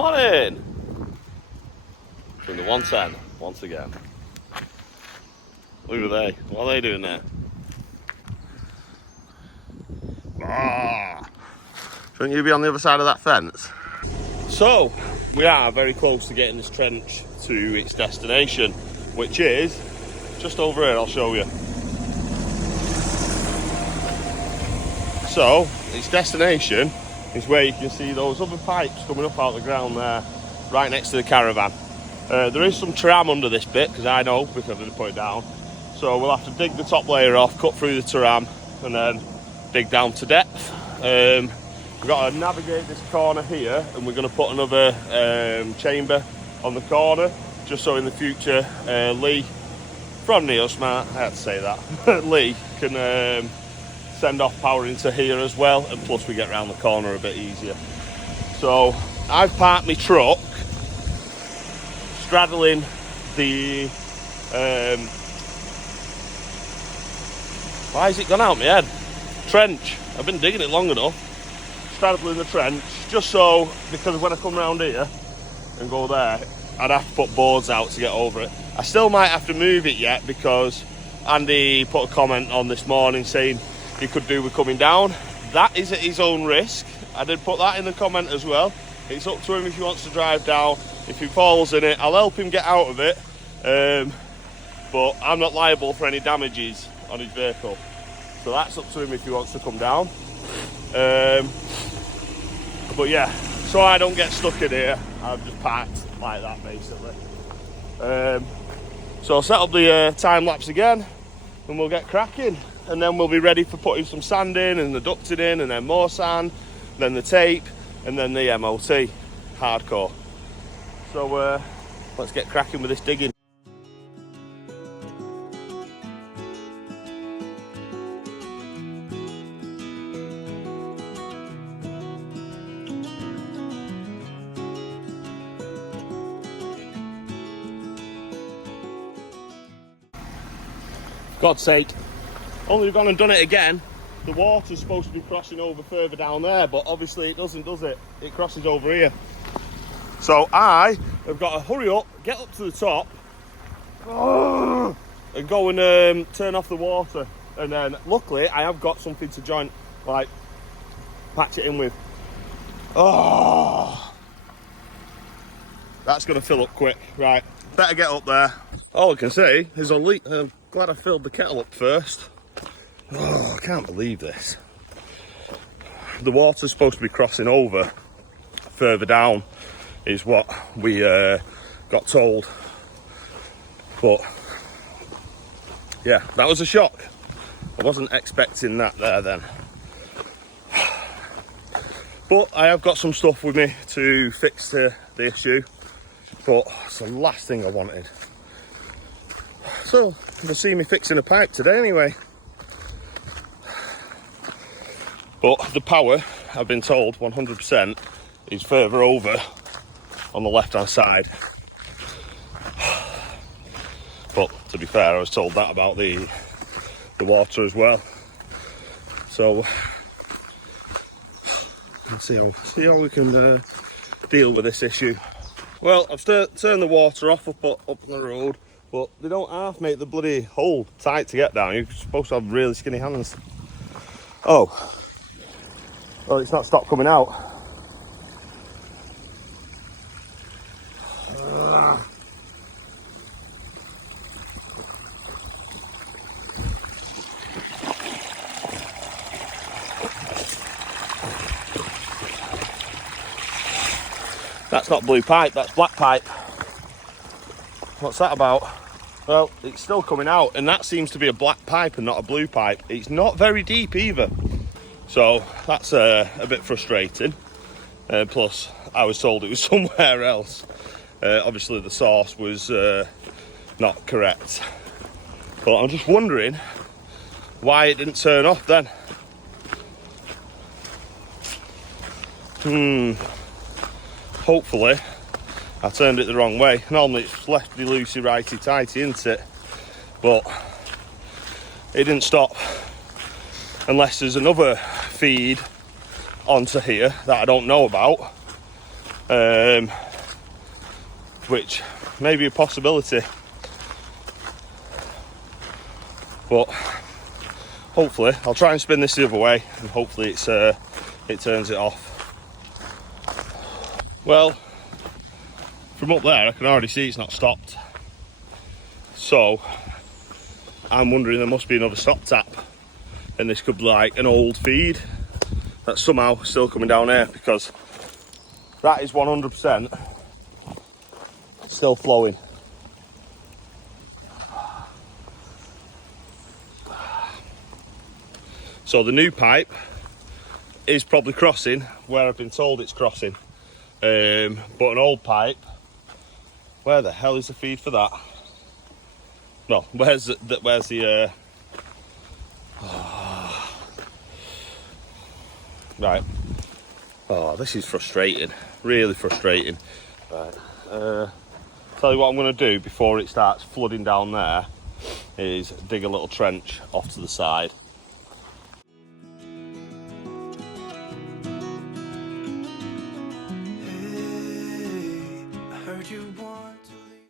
Morning! From the 110 once again. Who are they? What are they doing there? Shouldn't you be on the other side of that fence? So, we are very close to getting this trench to its destination, which is just over here. I'll show you. So, its destination is where you can see those other pipes coming up out of the ground there, right next to the caravan. There is some tram under this bit, because I know, because I'm going to put it down. So we'll have to dig the top layer off, cut through the tram, and then dig down to depth. We've got to navigate this corner here, and we're going to put another chamber on the corner, just so in the future Lee from Neosmart, I had to say that, Lee can send off power into here as well, and plus we get around the corner a bit easier. So I've parked my truck straddling the why has it gone out my head? Trench. I've been digging it long enough. Straddling the trench, just so, because when I come around here and go there, I'd have to put boards out to get over it. I still might have to move it yet, because Andy put a comment on this morning saying he could do with coming down. That is at his own risk. I did put that in the comment as well. It's up to him if he wants to drive down. If he falls in it, I'll help him get out of it. But I'm not liable for any damages on his vehicle. So that's up to him if he wants to come down. But yeah, so I don't get stuck in here, I've just parked like that basically. So I'll set up the time lapse again, and we'll get cracking. And then we'll be ready for putting some sand in, and the ducting in, and then more sand, then the tape, and then the MOT. Hardcore. So let's get cracking with this digging. God's sake. Only gone and done it again. The water's supposed to be crossing over further down there, but obviously it doesn't, does it? It crosses over here. So I have got to hurry up, get up to the top, and go and turn off the water. And then luckily I have got something to join, like patch it in with. Oh, that's going to fill up quick. Right, better get up there. All I can say is I'm glad I filled the kettle up first. Oh, I can't believe this. The water's supposed to be crossing over further down, is what we got told. But yeah, that was a shock. I wasn't expecting that there then. But I have got some stuff with me to fix the issue. But it's the last thing I wanted. So you'll see me fixing a pipe today anyway. But the power, I've been told 100%, is further over on the left hand side. But to be fair, I was told that about the water as well. So let's see how we can deal with this issue. Well, I've turned the water off up on the road, but they don't half make the bloody hole tight to get down. You're supposed to have really skinny hands. Oh. Well, it's not stopped coming out. That's not blue pipe, that's black pipe. What's that about? Well, it's still coming out, and that seems to be a black pipe and not a blue pipe. It's not very deep either. So that's a bit frustrating. Plus, I was told it was somewhere else. Obviously, the source was not correct. But I'm just wondering why it didn't turn off then. Hopefully, I turned it the wrong way. Normally, it's lefty loosey, righty tighty, isn't it? But it didn't stop. Unless there's another feed onto here that I don't know about. which may be a possibility, but hopefully I'll try and spin this the other way, and hopefully it turns it off. Well, from up there I can already see it's not stopped, so I'm wondering there must be another stop tap, and this could be like an old feed that's somehow still coming down here, because that is 100% still flowing. So the new pipe is probably crossing where I've been told it's crossing, but an old pipe, where the hell is the feed for that? Well, where's the right. Oh, this is frustrating, really frustrating. Right, tell you what I'm going to do before it starts flooding down there is dig a little trench off to the side. Hey, I heard you want to leave.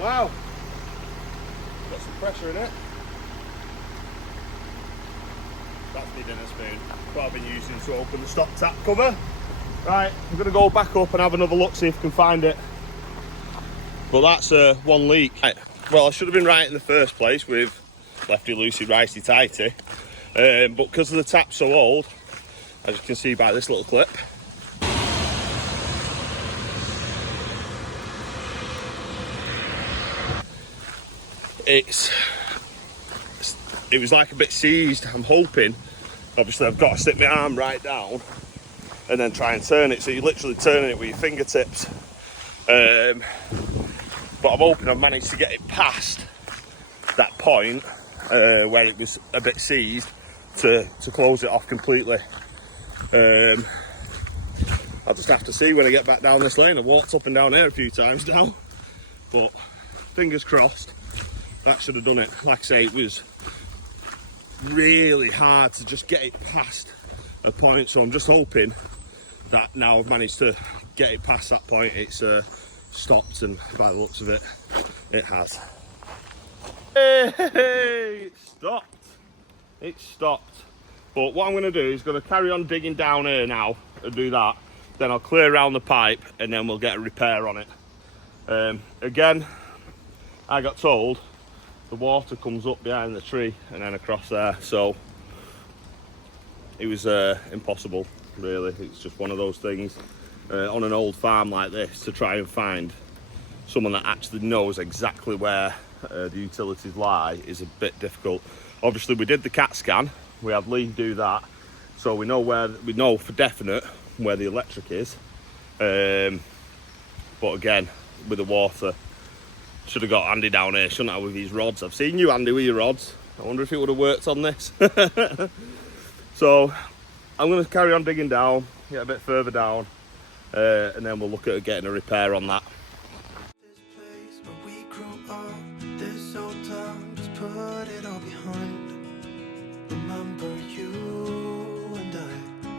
Wow, got some pressure in it. That's my dinner spoon, what I've been using to open the stop tap cover. Right, I'm going to go back up and have another look, see if I can find it. But that's one leak. Right. Well, I should have been right in the first place with lefty loosey, righty tighty. But because the tap's so old, as you can see by this little clip, it was like a bit seized. I'm hoping, obviously I've got to stick my arm right down and then try and turn it, so you're literally turning it with your fingertips. But I'm hoping I've managed to get it past that point where it was a bit seized to close it off completely. I'll just have to see when I get back down this lane. I've walked up and down here a few times now, but fingers crossed. That should have done it. Like I say, it was really hard to just get it past a point, so I'm just hoping that now I've managed to get it past that point, it's stopped, and by the looks of it, it has. Hey, it stopped. It stopped. But what I'm going to do is going to carry on digging down here now and do that. Then I'll clear around the pipe and then we'll get a repair on it. Again, I got told the water comes up behind the tree and then across there, so it was impossible really. It's just one of those things on an old farm like this, to try and find someone that actually knows exactly where the utilities lie is a bit difficult. Obviously we did the CAT scan, we had Lee do that, so we know for definite where the electric is. But again, with the water, should have got Andy down here, shouldn't I, with his rods? I've seen you, Andy, with your rods. I wonder if it would have worked on this. So I'm going to carry on digging down, get a bit further down, and then we'll look at getting a repair on that. This place where we grew up, this old town, just put it all behind. Remember you and I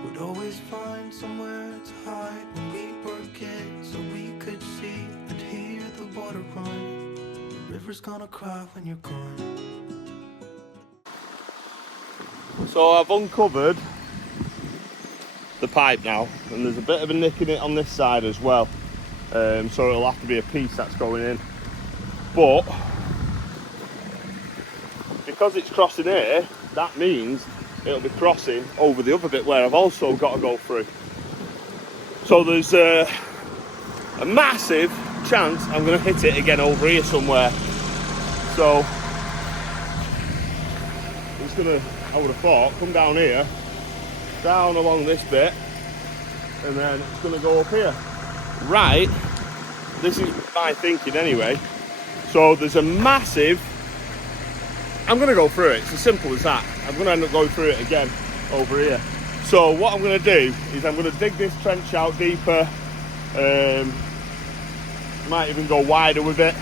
would always find somewhere to hide when we were kids, so we could see and hear the water run. The river's gonna cry when you're gone. So I've uncovered the pipe now, and there's a bit of a nick in it on this side as well, so it'll have to be a piece that's going in. But because it's crossing here, that means it'll be crossing over the other bit where I've also got to go through. So there's a massive chance I'm going to hit it again over here somewhere. So it's going to, I would have thought, come down here, down along this bit, and then it's going to go up here. Right, this is my thinking anyway. So there's a massive, I'm going to go through it, it's as simple as that. I'm going to end up going through it again over here. So what I'm going to do is I'm going to dig this trench out deeper, might even go wider with it.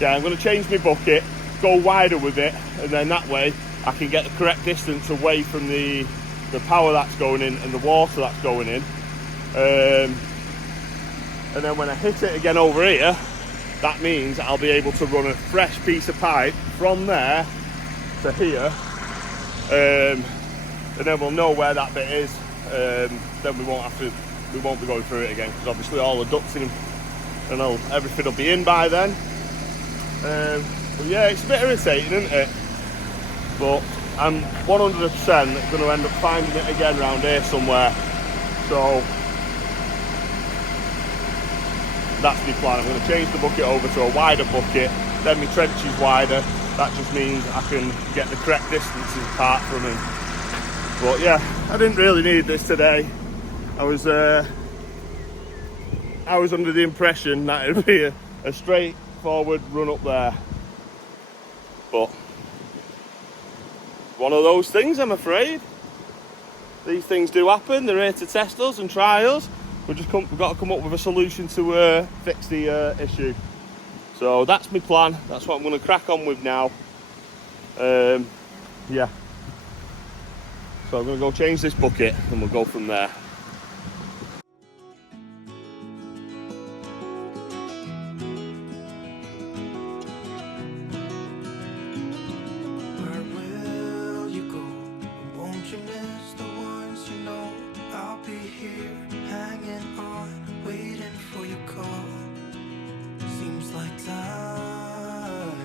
Yeah, I'm going to change my bucket, go wider with it, and then that way I can get the correct distance away from the power that's going in and the water that's going in. And then when I hit it again over here, that means I'll be able to run a fresh piece of pipe from there to here, and then we'll know where that bit is. Then we won't be going through it again, because obviously all the ducts in and everything will be in by then. But yeah, it's a bit irritating, isn't it? But I'm 100% going to end up finding it again around here somewhere. So that's my plan. I'm going to change the bucket over to a wider bucket, then my trench is wider. That just means I can get the correct distances apart from him. But yeah, I didn't really need this today. I was under the impression that it'd be a straightforward run up there. But one of those things, I'm afraid. These things do happen. They're here to test us and try us. We've got to come up with a solution to fix the issue. So that's my plan. That's what I'm going to crack on with now. Yeah. So I'm going to go change this bucket and we'll go from there. Where will you go? Won't you miss the ones you know? I'll be here, hanging on, waiting for your call. Seems like time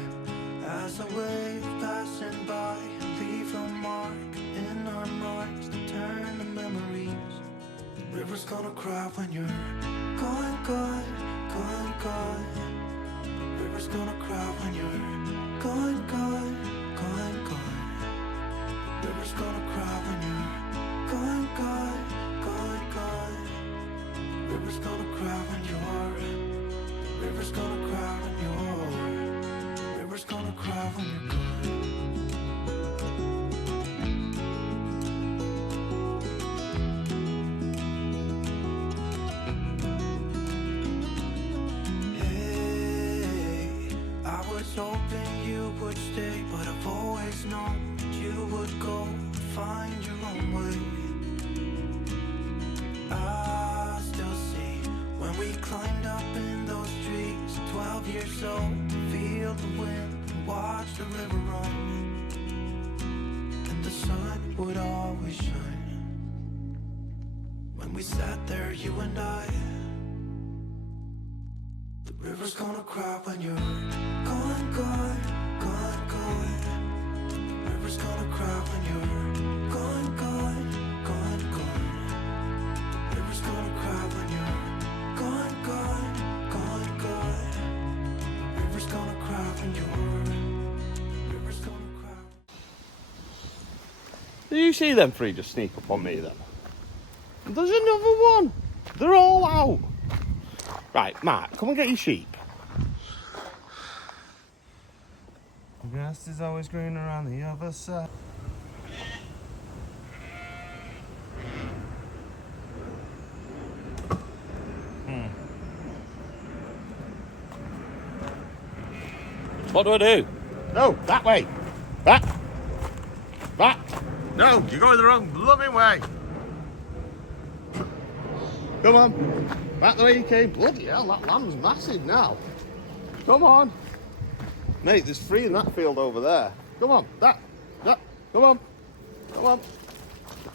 as a wave passing by, leave a mark in our minds to turn to memories. The river's gonna cry when you're gone, gone, gone, gone. The river's gonna cry when you're gone, gone, gone, gone. The river's gonna cry when you're gone, gone, gone, gone. The river's gonna cry when you're. The river's gonna cry when you're. The river's gonna cry when you're gone. Hoping you would stay, but I've always known that you would go and find your own way. I still see when we climbed up in those trees, 12 years old, feel the wind and watch the river run, and the sun would always shine. When we sat there, you and I. The river's gonna cry when you're gone, gone, gone, gone. The river's gonna cry when you're gone, gone, gone, gone. The river's gonna cry when you're gone, gone, gone, gone. The river's gonna cry when you're. The river's gonna cry. Do you see them three just sneak up on me then? There's another one. They're all out. Right, Mark, come and get your sheep. The grass is always greener on the other side. What do I do? No, that way. Back. Back. No, you're going the wrong blooming way. Come on. Back the way you came. Bloody hell, that lamb's massive now. Come on. Mate, there's 3 in that field over there. Come on. That. Come on. Come on.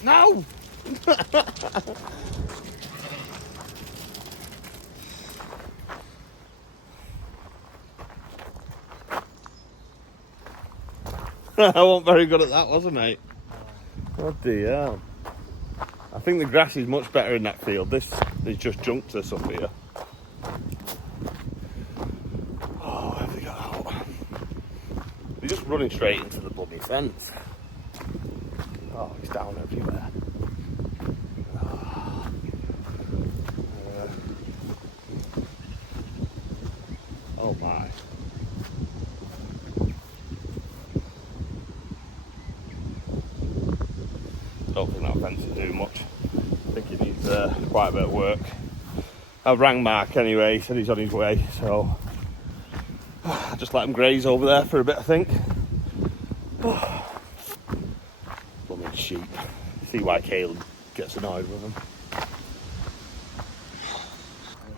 No! I wasn't very good at that, was I, mate? What the hell? I think the grass is much better in that field. This is just junk to us up here. Oh, where have they got out? They're just running straight into the bloody fence. Oh, it's down everywhere. Oh. Oh my. Don't think that fence will do much. I think it needs quite a bit of work. I've rang Mark anyway, he said he's on his way, so I'll just let him graze over there for a bit, I think. Blooming sheep. See why Caleb gets annoyed with them.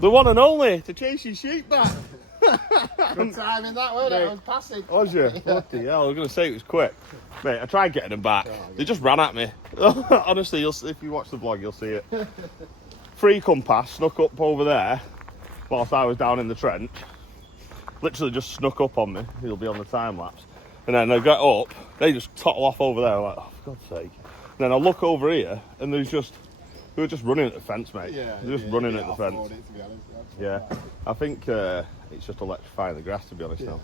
The one and only to chase your sheep back. Good timing that, wasn't it? I was passing. Was you? Bloody hell, I was going to say it was quick. Mate, I tried getting them back. They just ran at me. Honestly, if you watch the vlog, you'll see it. 3 come past, snuck up over there whilst I was down in the trench. Literally just snuck up on me. He'll be on the time lapse. And then they got up, they just tottle off over there. I'm like, oh, for God's sake. And then I look over here, and they were just running at the fence, mate. Yeah, they're just running at the fence. Yeah, I think it's just electrifying the grass, to be honest now.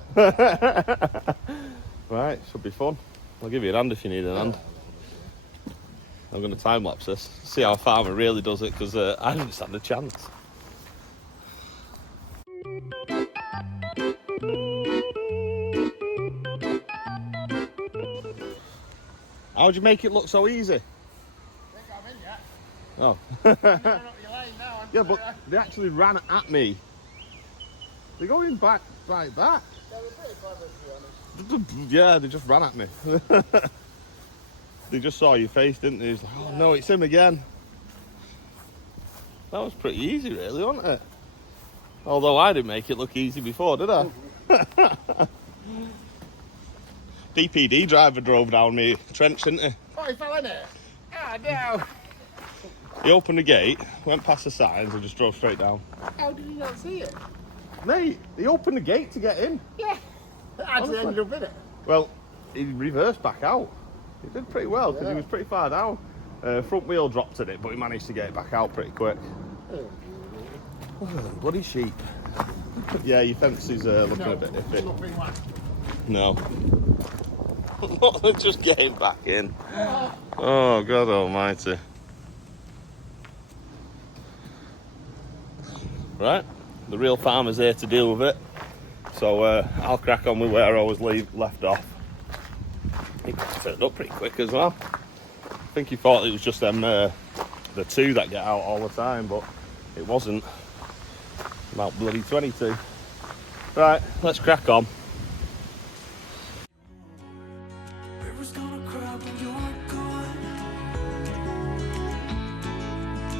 Right, should be fun. I'll give you a hand if you need a hand. I'm going to time lapse this, see how a farmer really does it, because I didn't stand a chance. How'd you make it look so easy? I think I'm in yet. Oh. You're up your lane now, Yeah, but they actually ran at me. They're going back like that. They were pretty clever, to be honest. Yeah, they just ran at me. They just saw your face, didn't they? It's like, oh no, it's him again. That was pretty easy, really, wasn't it? Although I didn't make it look easy before, did I? DPD driver drove down me trench, didn't he? Oh, he fell in it? Ah, no. He opened the gate, went past the signs and just drove straight down. How did he not see it? Mate, he opened the gate to get in. Yeah. It actually ended up in it. Well, he reversed back out. He did pretty well because he was pretty far down. Front wheel dropped in it, but he managed to get it back out pretty quick. Bloody sheep. Yeah, your fence is looking a bit iffy. Nothing like. No. They're just getting back in. Oh, God almighty. Right, the real farmer's here to deal with it. So I'll crack on with where I was left off. He turned up pretty quick as well. I think he thought it was just them, the 2 that get out all the time, but it wasn't. About bloody 22. Right, let's crack on. River's gonna cry when you're gone.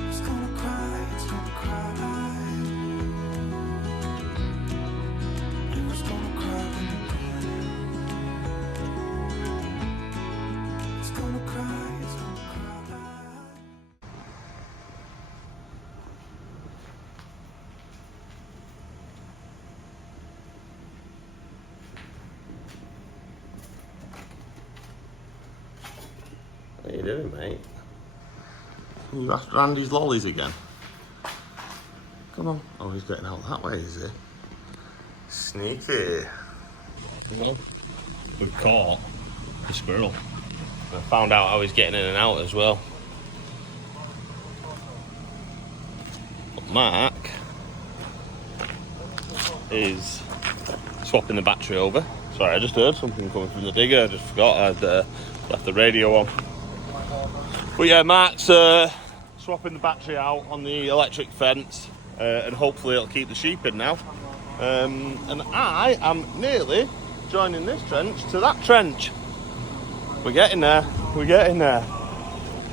It's gonna cry, it's gonna cry. River's gonna cry when you're gone. It's gonna cry, it's gonna cry. What are you doing, mate? You after Andy's lollies again? Come on. Oh, he's getting out that way, is he? Sneaky. We've caught the squirrel. I found out how he's getting in and out as well. But Mark is swapping the battery over. Sorry, I just heard something coming from the digger. I just forgot I'd left the radio on. But yeah, Mark's swapping the battery out on the electric fence, and hopefully it'll keep the sheep in now. And I am nearly joining this trench to that trench. We're getting there.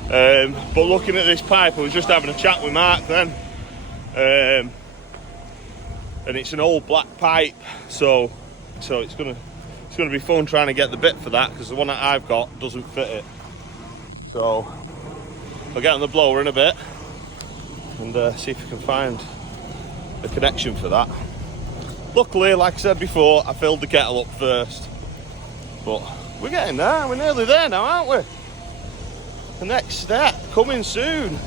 But looking at this pipe, I was just having a chat with Mark then, and it's an old black pipe, so it's gonna be fun trying to get the bit for that, because the one that I've got doesn't fit it. So I'll get on the blower in a bit and see if we can find the connection for that. Luckily, like I said before, I filled the kettle up first, but we're getting there. We're nearly there now, aren't we? The next step coming soon.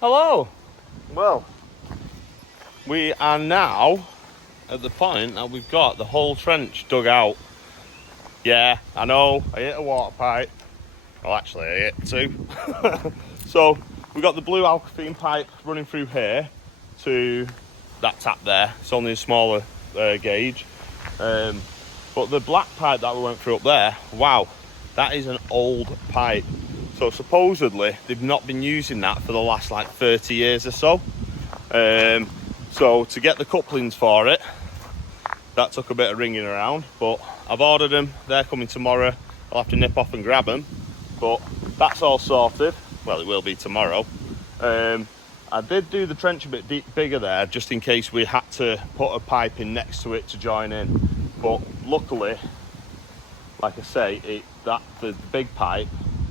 Hello. Well, we are now at the point that we've got the whole trench dug out. Yeah, I know, I hit a water pipe. Well, actually, I hit two. So, we've got the blue alkaphene pipe running through here to that tap there. It's only a smaller gauge. But the black pipe that we went through up there, wow, that is an old pipe. So supposedly they've not been using that for the last like 30 years or so. So to get the couplings for it, that took a bit of ringing around, but I've ordered them. They're coming tomorrow. I'll have to nip off and grab them, but that's all sorted. Well, it will be tomorrow. I did do the trench a bit bigger there, just in case we had to put a pipe in next to it to join in. But luckily, like I say, the big pipe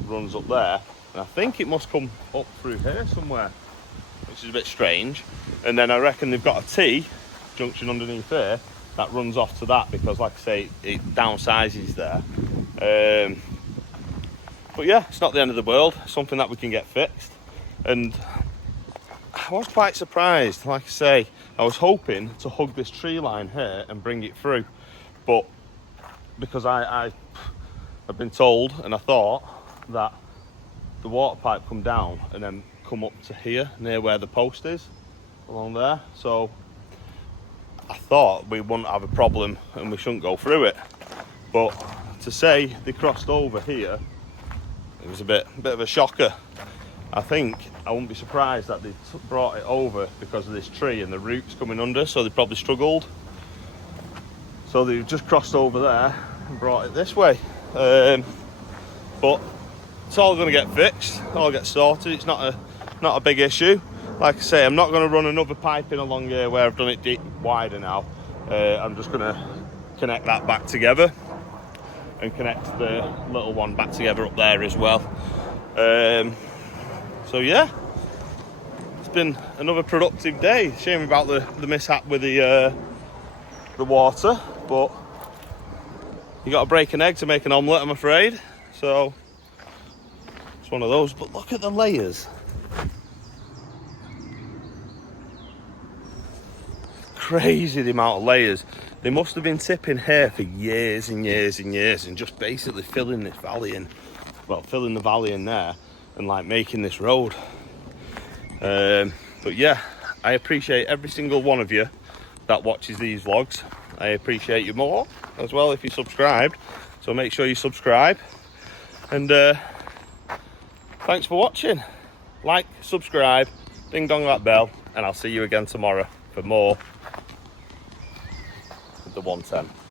runs up there, and I think it must come up through here somewhere, which is a bit strange. And then I reckon they've got a T junction underneath here that runs off to that, because like I say, it downsizes there. But yeah, it's not the end of the world. It's something that we can get fixed. And I was quite surprised. Like I say, I was hoping to hug this tree line here and bring it through, but because I've been told, and I thought that the water pipe come down and then come up to here near where the post is, along there. So I thought we wouldn't have a problem and we shouldn't go through it. But to say they crossed over here, it was a bit of a shocker. I think I wouldn't be surprised that they brought it over because of this tree and the roots coming under, so they probably struggled. So they just crossed over there and brought it this way. But it's all going to get fixed, all get sorted. It's not a big issue. Like I say, I'm not going to run another pipe in along here where I've done it deep wider now. I'm just going to connect that back together and connect the little one back together up there as well. So yeah, it's been another productive day. Shame about the mishap with the water, but you got to break an egg to make an omelette, I'm afraid. So it's one of those. But look at the layers. Crazy the amount of layers. They must have been tipping here for years and years and years and just basically filling this valley in. Well, filling the valley in there and like making this road. But yeah, I appreciate every single one of you that watches these vlogs. I appreciate you more as well if you subscribed. So make sure you subscribe. And thanks for watching. Like, subscribe, ding dong that bell, and I'll see you again tomorrow for more of the 110.